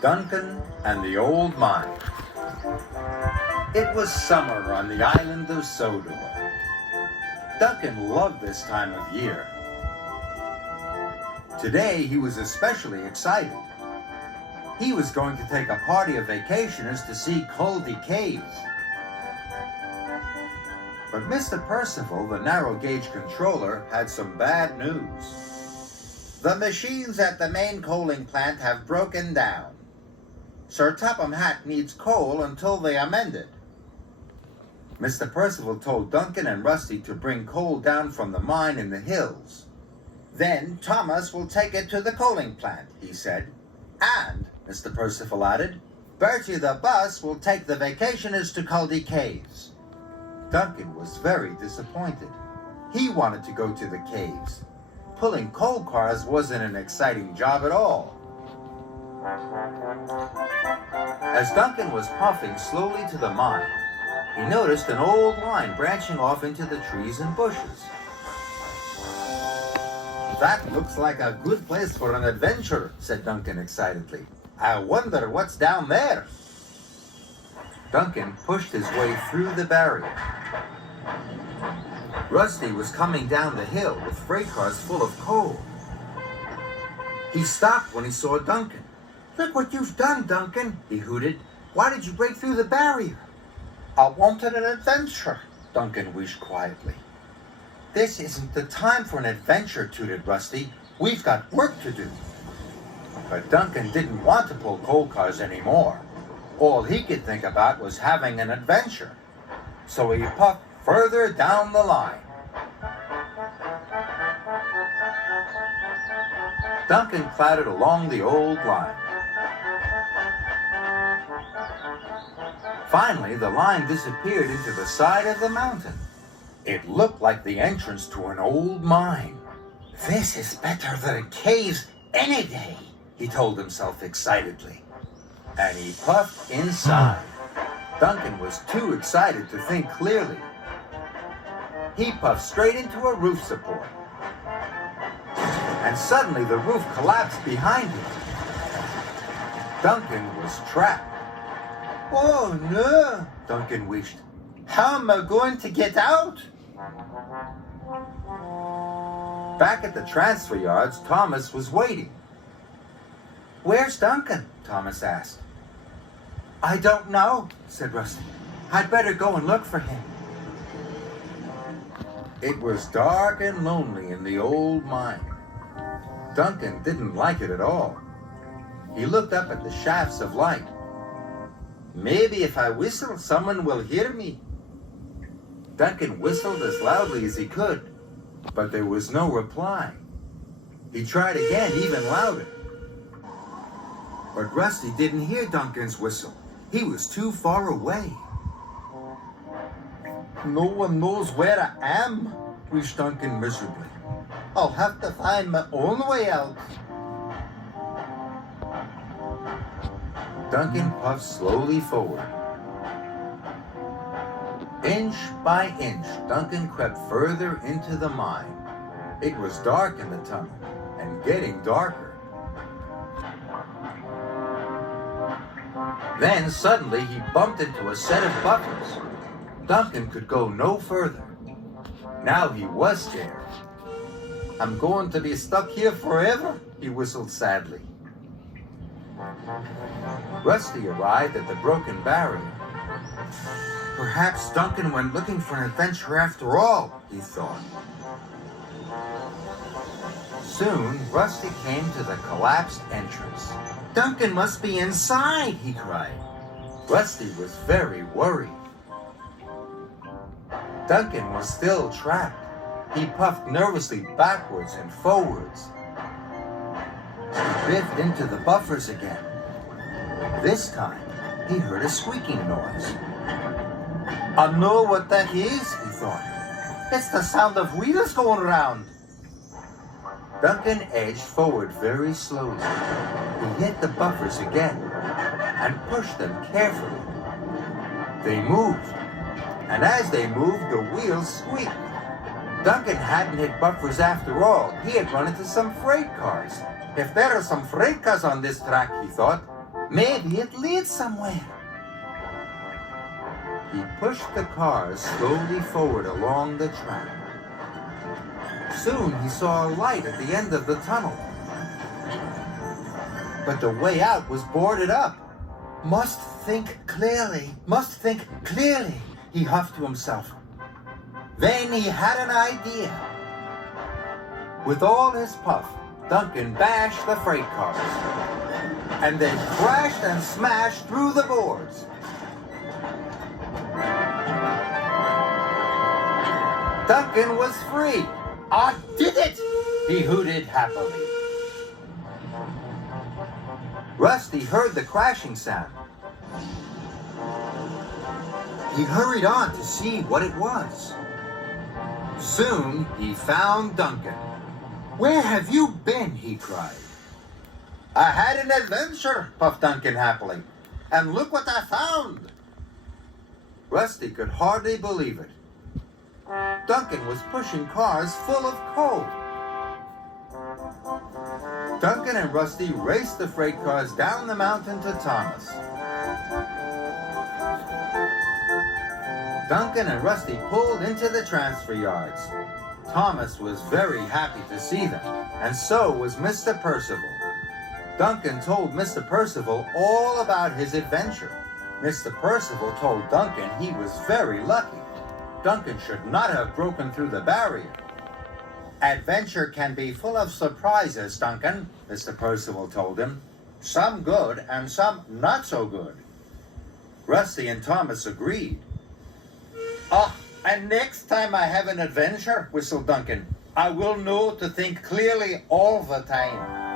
Duncan and the Old Mine. It was summer on the island of Sodor. Duncan loved this time of year. Today he was especially excited. He was going to take a party of vacationers to see Caldy Caves. But Mr. Percival, the narrow gauge controller, had some bad news. The machines at the main coaling plant have broken down. Sir Topham Hatt needs coal until they are mended. Mr. Percival told Duncan and Rusty to bring coal down from the mine in the hills. Then Thomas will take it to the coaling plant, he said. And, Mr. Percival added, Bertie the bus will take the vacationers to Caldy Caves. Duncan was very disappointed. He wanted to go to the caves. Pulling coal cars wasn't an exciting job at all. As Duncan was puffing slowly to the mine, he noticed an old line branching off into the trees and bushes. That looks like a good place for an adventure, said Duncan excitedly. I wonder what's down there. Duncan pushed his way through the barrier. Rusty was coming down the hill with freight cars full of coal. He stopped when he saw Duncan. Look what you've done, Duncan, he hooted. Why did you break through the barrier? I wanted an adventure, Duncan wished quietly. This isn't the time for an adventure, tooted Rusty. We've got work to do. But Duncan didn't want to pull coal cars anymore. All he could think about was having an adventure. So he puffed further down the line. Duncan clattered along the old line. Finally, the line disappeared into the side of the mountain. It looked like the entrance to an old mine. This is better than caves any day, he told himself excitedly. And he puffed inside. Duncan was too excited to think clearly. He puffed straight into a roof support. And suddenly the roof collapsed behind him. Duncan was trapped. Oh no, Duncan wished. How am I going to get out? Back at the transfer yards, Thomas was waiting. Where's Duncan? Thomas asked. I don't know, said Rusty. I'd better go and look for him. It was dark and lonely in the old mine. Duncan didn't like it at all. He looked up at the shafts of light. Maybe if I whistle, someone will hear me. Duncan whistled as loudly as he could, but there was no reply. He tried again, even louder. But Rusty didn't hear Duncan's whistle. He was too far away. No one knows where I am, wished Duncan miserably. I'll have to find my own way out. Duncan puffed slowly forward. Inch by inch, Duncan crept further into the mine. It was dark in the tunnel, and getting darker. Then suddenly he bumped into a set of buffers. Duncan could go no further. Now he was scared. I'm going to be stuck here forever, he whistled sadly. Rusty arrived at the broken barrier. Perhaps Duncan went looking for an adventure after all, he thought. Soon, Rusty came to the collapsed entrance. Duncan must be inside, he cried. Rusty was very worried. Duncan was still trapped. He puffed nervously backwards and forwards. He biffed into the buffers again. This time, he heard a squeaking noise. I know what that is, he thought. It's the sound of wheels going round. Duncan edged forward very slowly. He hit the buffers again and pushed them carefully. They moved, and as they moved, the wheels squeaked. Duncan hadn't hit buffers after all. He had run into some freight cars. If there are some freight cars on this track, he thought, Maybe it leads somewhere. He pushed the cars slowly forward along the track. Soon he saw a light at the end of the tunnel. But the way out was boarded up. Must think clearly, he huffed to himself. Then he had an idea. With all his puff, Duncan bashed the freight cars, and they crashed and smashed through the boards. Duncan was free. I did it, he hooted happily. Rusty heard the crashing sound. He hurried on to see what it was. Soon he found Duncan. "Where have you been?" he cried. "I had an adventure," puffed Duncan happily. "And look what I found." Rusty could hardly believe it. Duncan was pushing cars full of coal. Duncan and Rusty raced the freight cars down the mountain to Thomas. Duncan and Rusty pulled into the transfer yards. Thomas was very happy to see them, and so was Mr. Percival. Duncan told Mr. Percival all about his adventure. Mr. Percival told Duncan he was very lucky. Duncan should not have broken through the barrier. "Adventure can be full of surprises, Duncan," Mr. Percival told him. "Some good and some not so good." Rusty and Thomas agreed. And next time I have an adventure," whistled Duncan, "I will know to think clearly all the time."